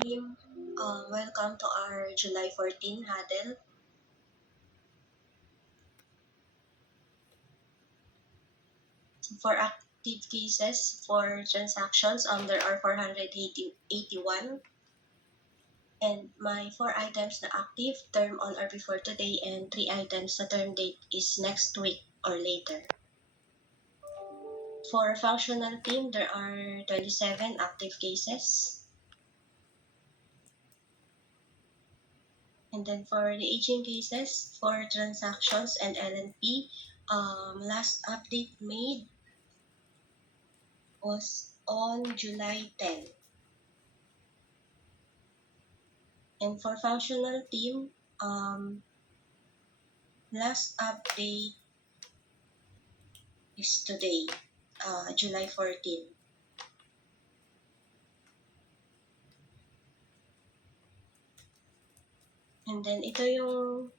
team. Welcome to our July 14 huddle. For active cases, for transactions, there are 481. And my 4 items na active, term on or before today, and 3 items na term date is next week or later. For functional team, there are 27 active cases. And then for the aging cases, for transactions and LNP, last update made was on July 10. And for functional team, last update is today, July 14. And then ito yung